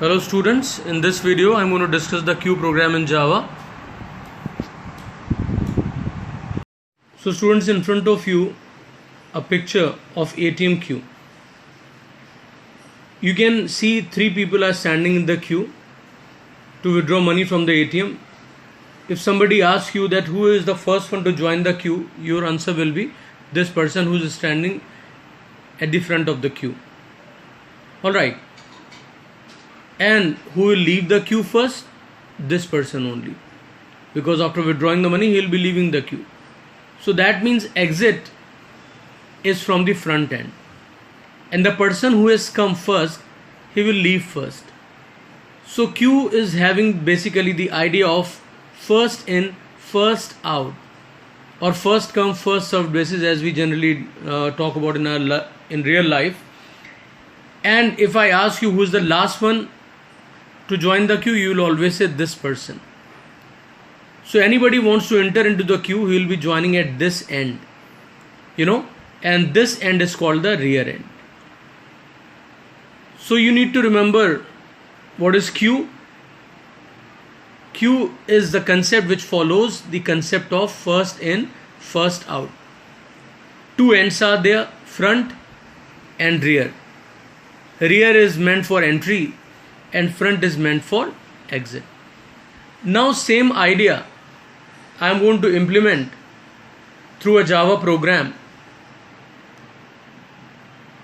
Hello students, in this video I am going to discuss the queue program in Java. So students, in front of you a picture of ATM queue. You can see three people are standing in the queue to withdraw money from the ATM. If somebody asks you that who is the first one to join the queue, your answer will be this person who is standing at the front of the queue. Alright. And who will leave the queue first? This person only. Because after withdrawing the money, he will be leaving the queue. So that means exit is from the front end. And the person who has come first, he will leave first. So queue is having basically the idea of first in, first out. Or first come, first served basis, as we generally talk about in real life. And if I ask you who is the last one to join the queue, you will always say this person. So anybody wants to enter into the queue, he will be joining at this end, and this end is called the rear end. So you need to remember what is queue. Queue is the concept which follows the concept of first in, first out. Two ends are there, front and rear. Rear is meant for entry and front is meant for exit. Now same idea I am going to implement through a Java program,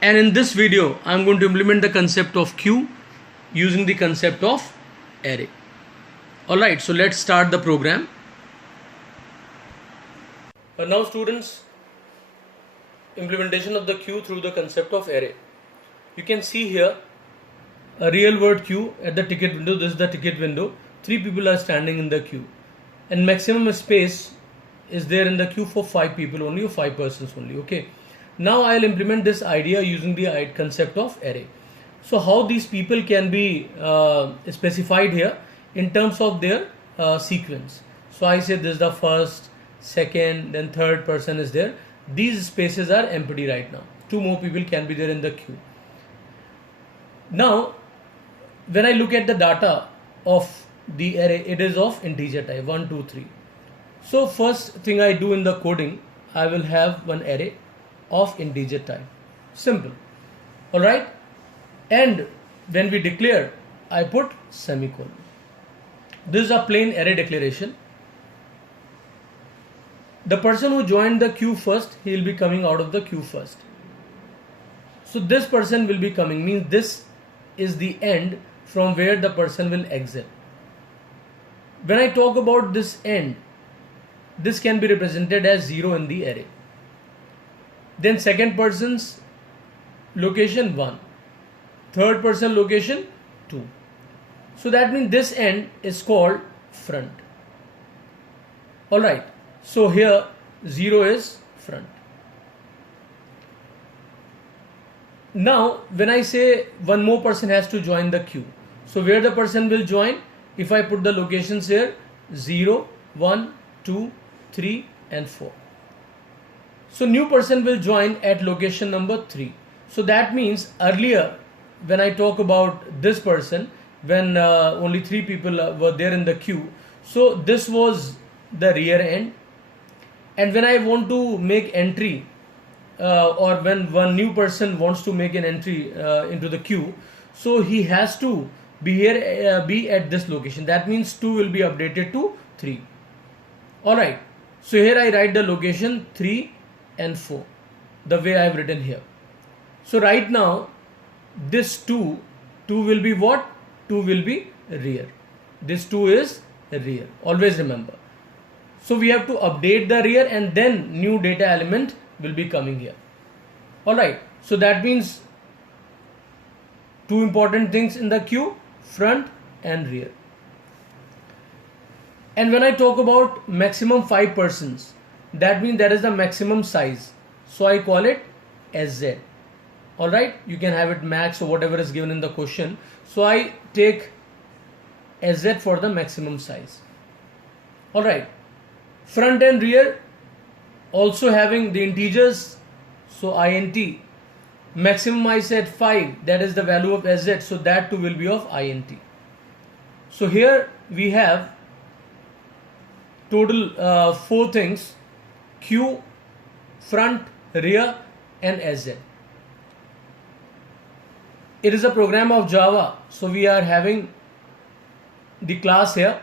and in this video I am going to implement the concept of queue using the concept of array. Alright, so let's start the program. Now students, implementation of the queue through the concept of array. You can see here a real world queue at the ticket window. This is the ticket window. Three people are standing in the queue, and maximum space is there in the queue for 5 people only, or 5 persons only. Okay. Now I'll implement this idea using the concept of array. So how these people can be specified here in terms of their sequence. So I say this is the first, second, then third person is there. These spaces are empty right now. 2 more people can be there in the queue. Now when I look at the data of the array, it is of integer type 1, 2, 3. So first thing I do in the coding, I will have one array of integer type. Simple. Alright. And when we declare, I put semicolon. This is a plain array declaration. The person who joined the queue first, he will be coming out of the queue first. So this person will be coming, means this is the end from where the person will exit. When I talk about this end, this can be represented as 0 in the array. Then second person's location 1, third person location 2. So that means this end is called front. Alright, so here 0 is front. Now when I say one more person has to join the queue, so where the person will join, if I put the locations here 0, 1, 2, 3 and 4. So new person will join at location number 3. So that means earlier when I talk about this person, when only 3 people were there in the queue, so this was the rear end. And when I want to make entry or when one new person wants to make an entry into the queue, so he has to be here, be at this location. That means 2 will be updated to 3. Alright, so here I write the location 3 and 4, the way I have written here. So right now this 2 will be what? 2 will be rear. This 2 is rear. Always remember. So we have to update the rear, and then new data element will be coming here. Alright, so that means 2 important things in the queue, front and rear. And when I talk about maximum 5 persons, that means that is the maximum size. So I call it SZ. Alright, you can have it max or whatever is given in the question. So I take SZ for the maximum size. Alright, front and rear also having the integers. So int maximum I said 5, that is the value of sz, so that too will be of int. So here we have total 4 things: q, front, rear and sz. It is a program of Java, so we are having the class here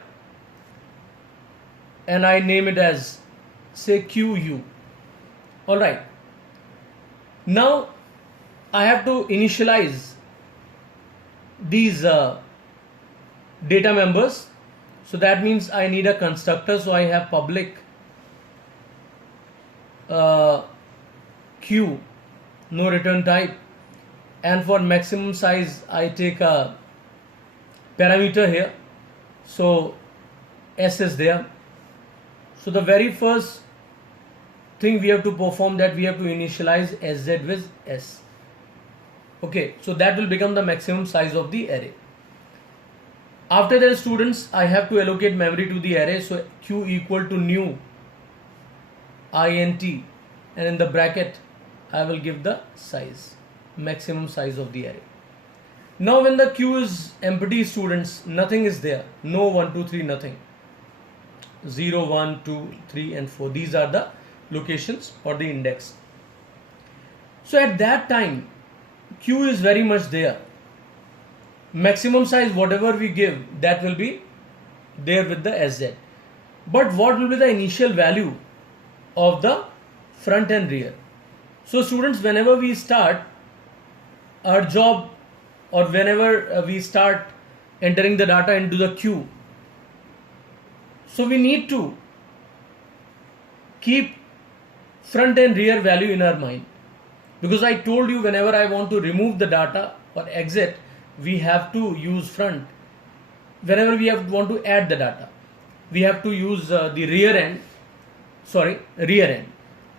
and I name it as say QU. Alright, now I have to initialize these data members, so that means I need a constructor, so I have public Q, no return type, and for maximum size I take a parameter here, so S is there. So the very first thing we have to perform, that we have to initialize sz with s. Okay, so that will become the maximum size of the array. After that, students, I have to allocate memory to the array, so q equal to new int, and in the bracket I will give the size, maximum size of the array. Now when the queue is empty, students, nothing is there, no 1 2 3, nothing, 0 1 2 3 and 4, these are the locations or the index. So at that time queue is very much there, maximum size whatever we give, that will be there with the sz. But what will be the initial value of the front and rear? So students, whenever we start our job, or whenever we start entering the data into the queue, so we need to keep front and rear value in our mind, because I told you whenever I want to remove the data or exit, we have to use front. Whenever we want to add the data, we have to use the rear end,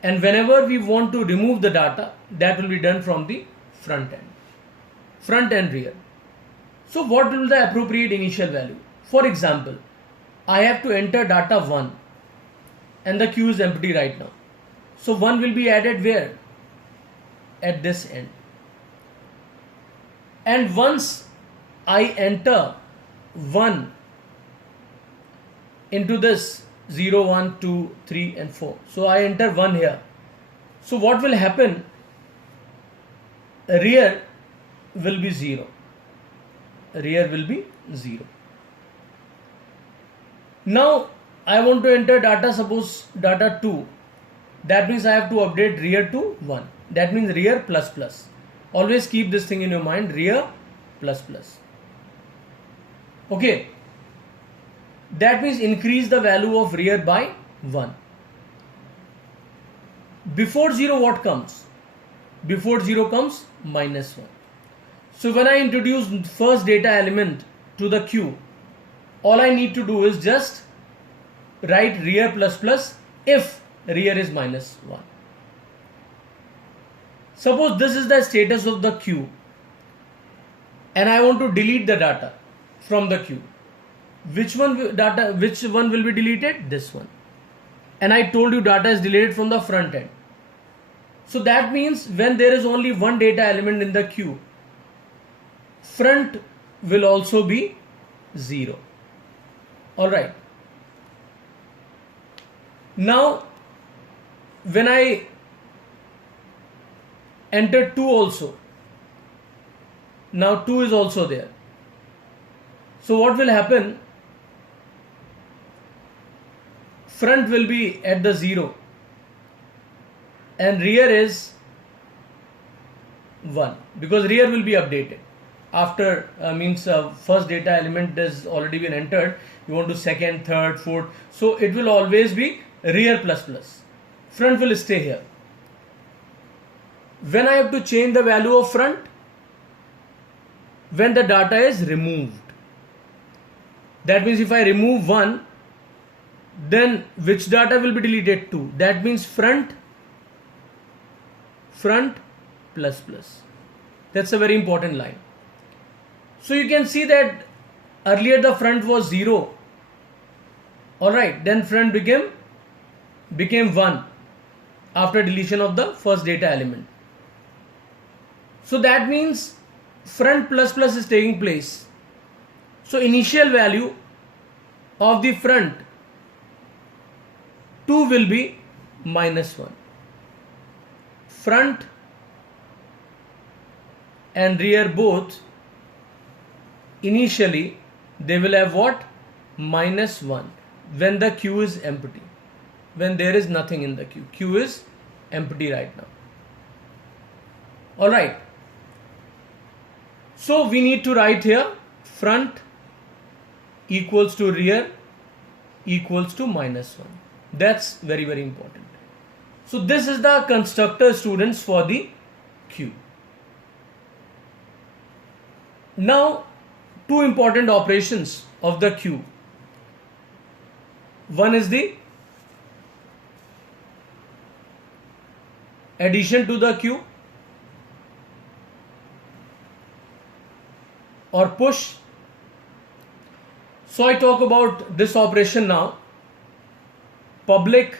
and whenever we want to remove the data, that will be done from the front and rear. So what will be the appropriate initial value? For example, I have to enter data 1 and the queue is empty right now. So 1 will be added where? At this end. And once I enter 1 into this 0 1 2 3 and 4, so I enter 1 here. So what will happen? Rear will be 0. Rear will be 0. Now I want to enter data, suppose data 2. That means I have to update rear to 1. That means rear plus plus. Always keep this thing in your mind, rear plus plus. Okay. That means increase the value of rear by 1. Before 0 what comes? Before 0 comes minus 1. So when I introduce first data element to the queue, all I need to do is just write rear plus plus if rear is minus 1. Suppose this is the status of the queue and I want to delete the data from the queue. Which one will be deleted? This one. And I told you data is deleted from the front end. So that means when there is only one data element in the queue, front will also be 0. Alright. Now when I enter 2 also, now 2 is also there. So what will happen? Front will be at the 0 and rear is 1, because rear will be updated after first data element has already been entered. You want to second, third, fourth, so it will always be rear plus plus. Front will stay here. When I have to change the value of front? When the data is removed. That means if I remove 1, then which data will be deleted? 2. That means front plus plus. That's a very important line. So you can see that earlier the front was 0. Alright, then front became 1 after deletion of the first data element. So that means front plus plus is taking place. So initial value of the front 2 will be minus 1. Front and rear both initially they will have what? Minus 1 when the queue is empty. When there is nothing in the queue. Queue is empty right now. Alright. So we need to write here front equals to rear equals to minus 1. That's very, very important. So this is the constructor, students, for the queue. Now, two important operations of the queue. One is the addition to the queue or push. So I talk about this operation now. Public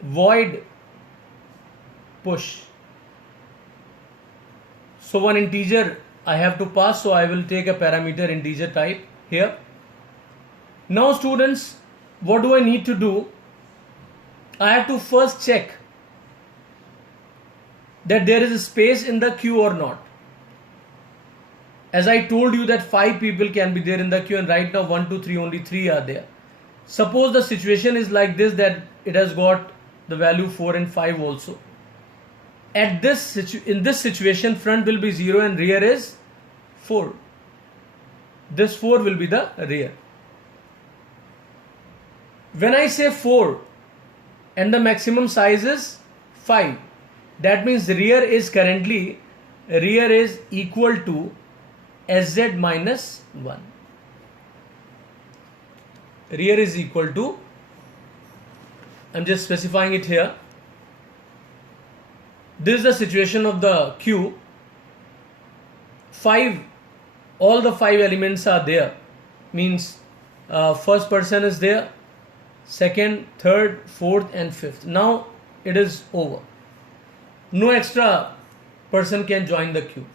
void push. So one integer I have to pass, so I will take a parameter integer type here. Now students, what do I need to do? I have to first check that there is a space in the queue or not. As I told you that 5 people can be there in the queue, and right now 1, 2, 3, only 3 are there. Suppose the situation is like this, that it has got the value 4 and 5 also. In this situation, front will be 0 and rear is 4. This 4 will be the rear. When I say 4 and the maximum size is 5, that means rear is equal to Sz minus 1. Rear is equal to, I'm just specifying it here. This is the situation of the queue. 5, all the 5 elements are there. Means first person is there, second, third, fourth and fifth. Now it is over. No extra person can join the queue.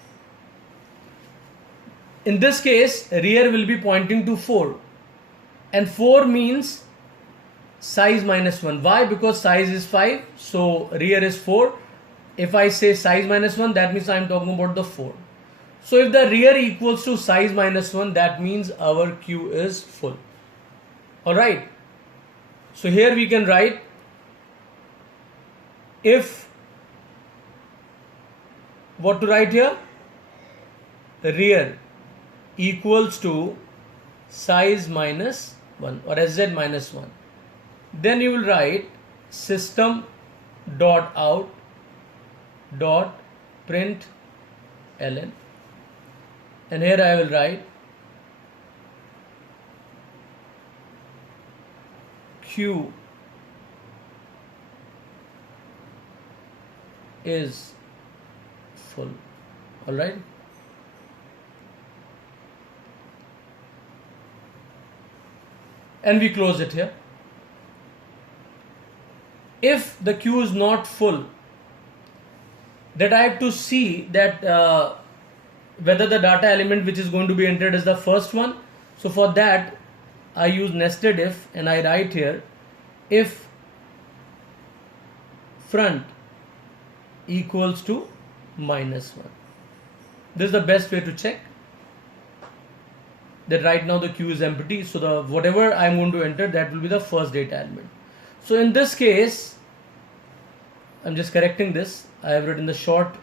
In this case, rear will be pointing to 4. And 4 means size minus 1. Why? Because size is 5. So rear is 4. If I say size minus 1, that means I am talking about the 4. So if the rear equals to size minus 1, that means our queue is full. Alright. So here we can write, if, what to write here? Rear equals to size minus 1 or Sz minus 1. Then you will write system dot out dot print ln, and here I will write queue is full. All right. And we close it here. If the queue is not full, that I have to see that whether the data element which is going to be entered is the first one. So for that I use nested if, and I write here if front equals to minus 1. This is the best way to check that right now the queue is empty. So the whatever I am going to enter, that will be the first data element. So in this case, I'm just correcting this. I have written the short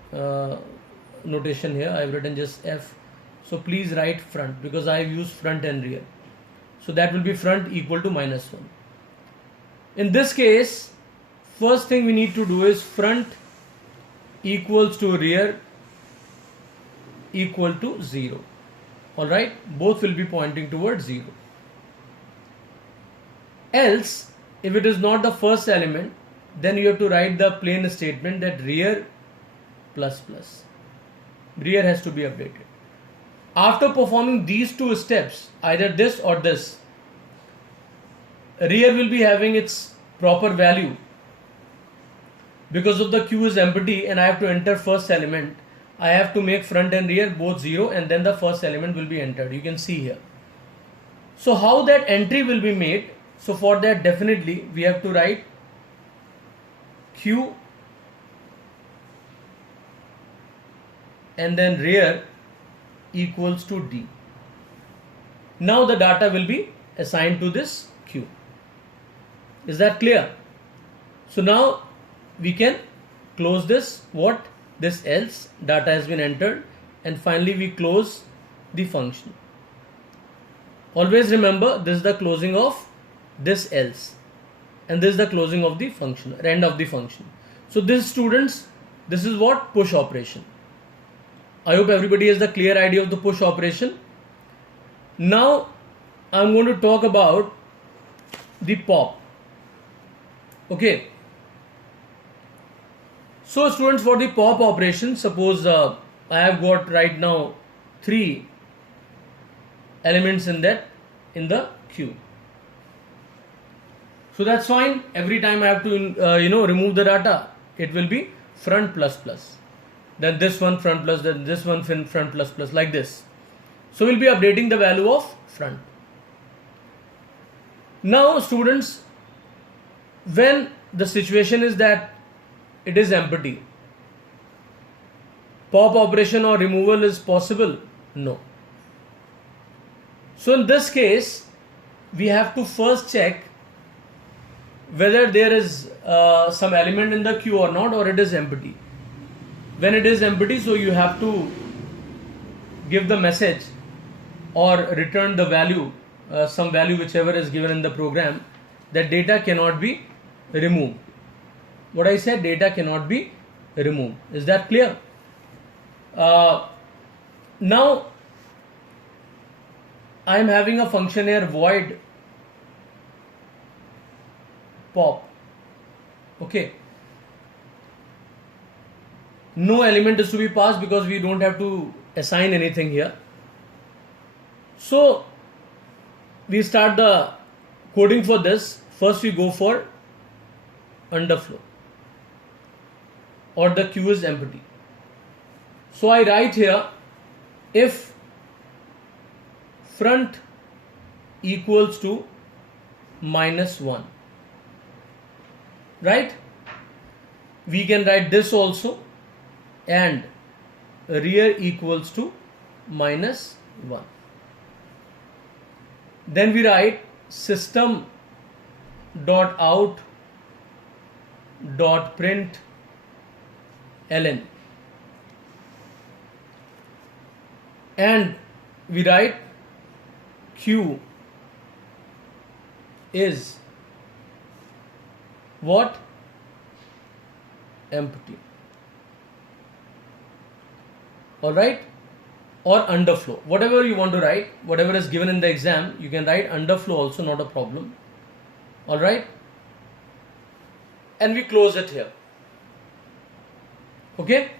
notation here. I have written just F. So please write front, because I have used front and rear. So that will be front equal to minus 1. In this case, first thing we need to do is front equals to rear equal to 0. Alright, both will be pointing towards 0. Else, if it is not the first element, then you have to write the plain statement that rear plus plus. Rear has to be updated. After performing these two steps, either this or this, rear will be having its proper value. because of the queue is empty and I have to enter first element, I have to make front and rear both 0 and then the first element will be entered. You can see here. So how that entry will be made? So for that definitely we have to write Q and then rear equals to D. Now the data will be assigned to this Q. Is that clear? So now we can close this, this else, data has been entered, and finally we close the function. Always remember, this is the closing of this else and this is the closing of the function, or end of the function. So this, students, this is what? Push operation. I hope everybody has the clear idea of the push operation. Now I'm going to talk about the pop. Okay. So students, for the pop operation, suppose I have got right now 3 elements in the queue. So that's fine. Every time I have to remove the data, it will be front plus plus. Then this one front plus, then this one front plus plus, like this. So we'll be updating the value of front. Now students, when the situation is that it is empty, pop operation or removal is possible? No. So in this case, we have to first check whether there is some element in the queue or not, or it is empty. When it is empty, so you have to give the message or return the value, some value whichever is given in the program, that data cannot be removed. What I said, data cannot be removed. Is that clear? Now I am having a function here, void pop. Okay. No element is to be passed because we don't have to assign anything here. So we start the coding for this. First we go for underflow, or the queue is empty. So I write here, if front equals to -1, right? We can write this also, and rear equals to -1. Then we write system dot out dot print ln, and we write Q is what? Empty. Alright, or underflow, whatever you want to write, whatever is given in the exam, you can write underflow also, not a problem. Alright, and we close it here. Okay.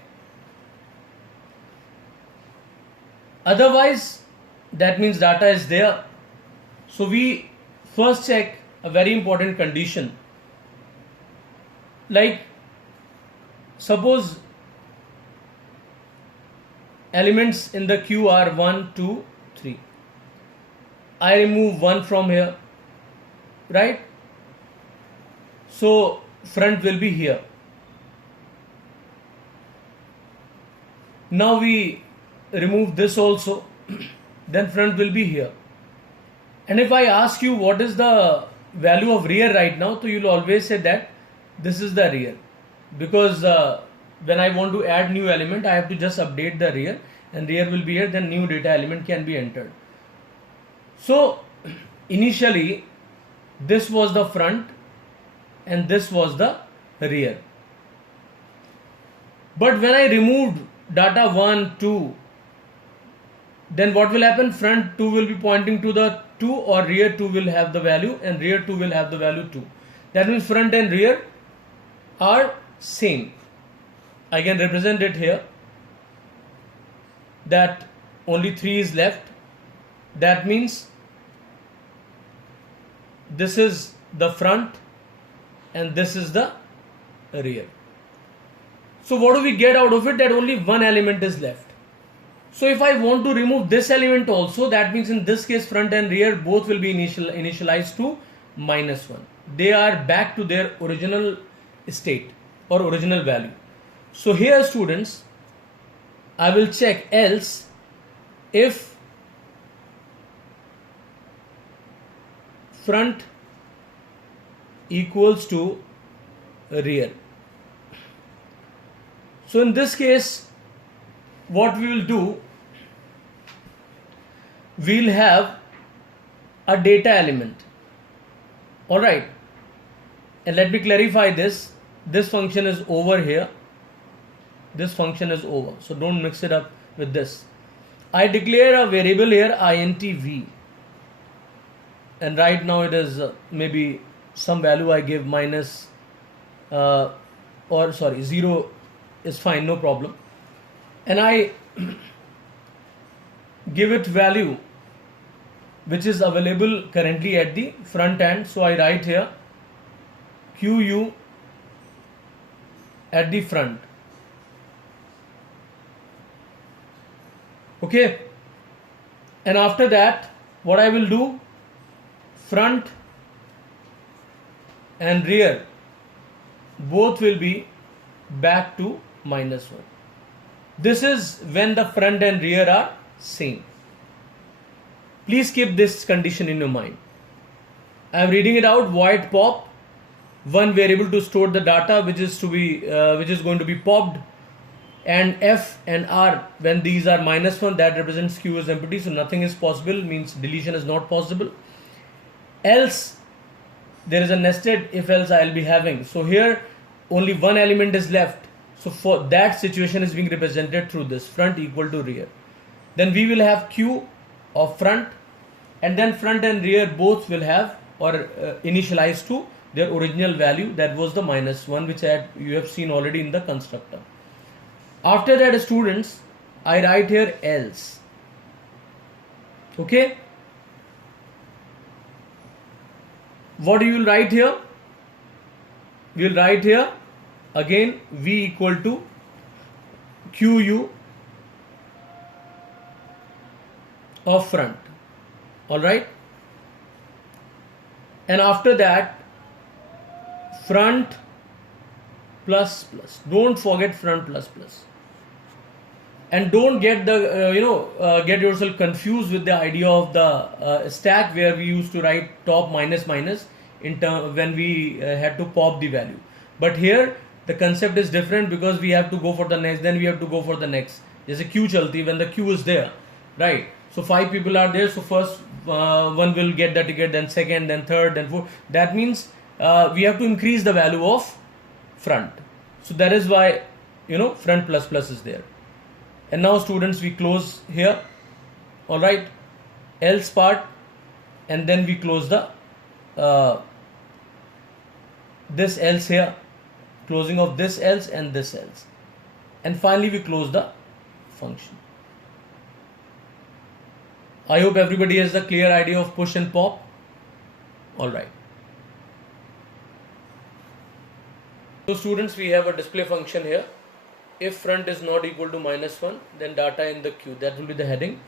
Otherwise, that means data is there. So we first check a very important condition. Like, suppose elements in the queue are 1, 2, 3. I remove 1 from here, right? So front will be here. Now we remove this also, then front will be here. And if I ask you what is the value of rear right now, so you will always say that this is the rear, because when I want to add new element, I have to just update the rear, and rear will be here, then new data element can be entered. So initially this was the front and this was the rear. But when I removed data 1, 2, then what will happen? Front 2 will be pointing to the 2, or rear 2 will have the value, and rear 2 will have the value 2. That means front and rear are same. I can represent it here, that only 3 is left. That means this is the front and this is the rear. So what do we get out of it? That only one element is left. So if I want to remove this element also, that means in this case front and rear both will be initialized to -1. They are back to their original state or original value. So here students, I will check else if front equals to rear. So in this case, what we will do, we'll have a data element. Alright, and let me clarify this. This function is over here. This function is over. So don't mix it up with this. I declare a variable here int v. And right now it is maybe some value I give minus or sorry 0 is fine, no problem. And I give it value which is available currently at the front end. So I write here QU at the front. Okay, and after that what I will do, front and rear both will be back to -1. This is when the front and rear are same. Please keep this condition in your mind. I am reading it out. Void pop, one variable to store the data which is going to be popped, and F and R when these are -1, that represents Q is empty, so nothing is possible, means deletion is not possible. Else there is a nested if else I'll be having. So here only one element is left. So for that situation is being represented through this front equal to rear. Then we will have Q of front, and then front and rear both will have or initialized to their original value, that was the -1 which you have seen already in the constructor. After that students, I write here else. Okay, what you will write here? We will write here again v equal to QU of front. Alright, and after that front plus plus. Don't forget front plus plus. And don't get the get yourself confused with the idea of the stack where we used to write top minus minus when we had to pop the value. But here the concept is different because we have to go for the next, then we have to go for the next. There's a queue chalti when the queue is there, right? So 5 people are there. So first one will get the ticket, then second, then third, then fourth. That means we have to increase the value of front. So that is why front plus plus is there. And now students, we close here. All right, else part, and then we close the this else here, closing of this else and this else, and finally we close the function. I hope everybody has the clear idea of push and pop. All right. So students, we have a display function here. If front is not equal to -1, then data in the queue, that will be the heading.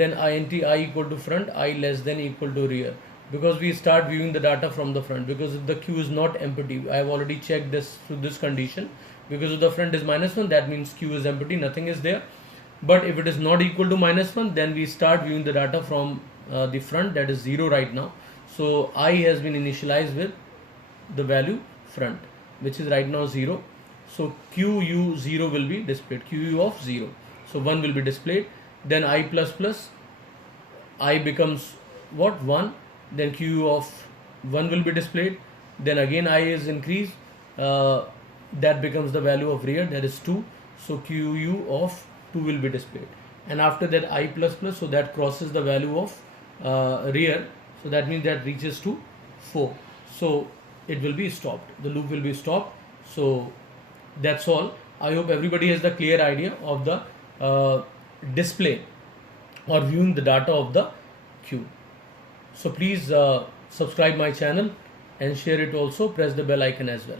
Then int I equal to front, I less than equal to rear, because we start viewing the data from the front, because if the queue is not empty, I have already checked this through this condition, because if the front is -1, that means queue is empty, nothing is there. But if it is not equal to -1, then we start viewing the data from the front, that is 0 right now. So I has been initialized with the value front, which is right now 0. So QU0 will be displayed, QU of 0. So 1 will be displayed. Then I plus plus, I becomes what? 1. Then QU of 1 will be displayed. Then again I is increased. That becomes the value of rear, that is 2. So QU of 2 will be displayed. And after that I plus plus, so that crosses the value of rear. So that means that reaches to 4. So it will be stopped. The loop will be stopped. So that's all. I hope everybody has the clear idea of the display or viewing the data of the queue. So please subscribe my channel and share it also. Press the bell icon as well.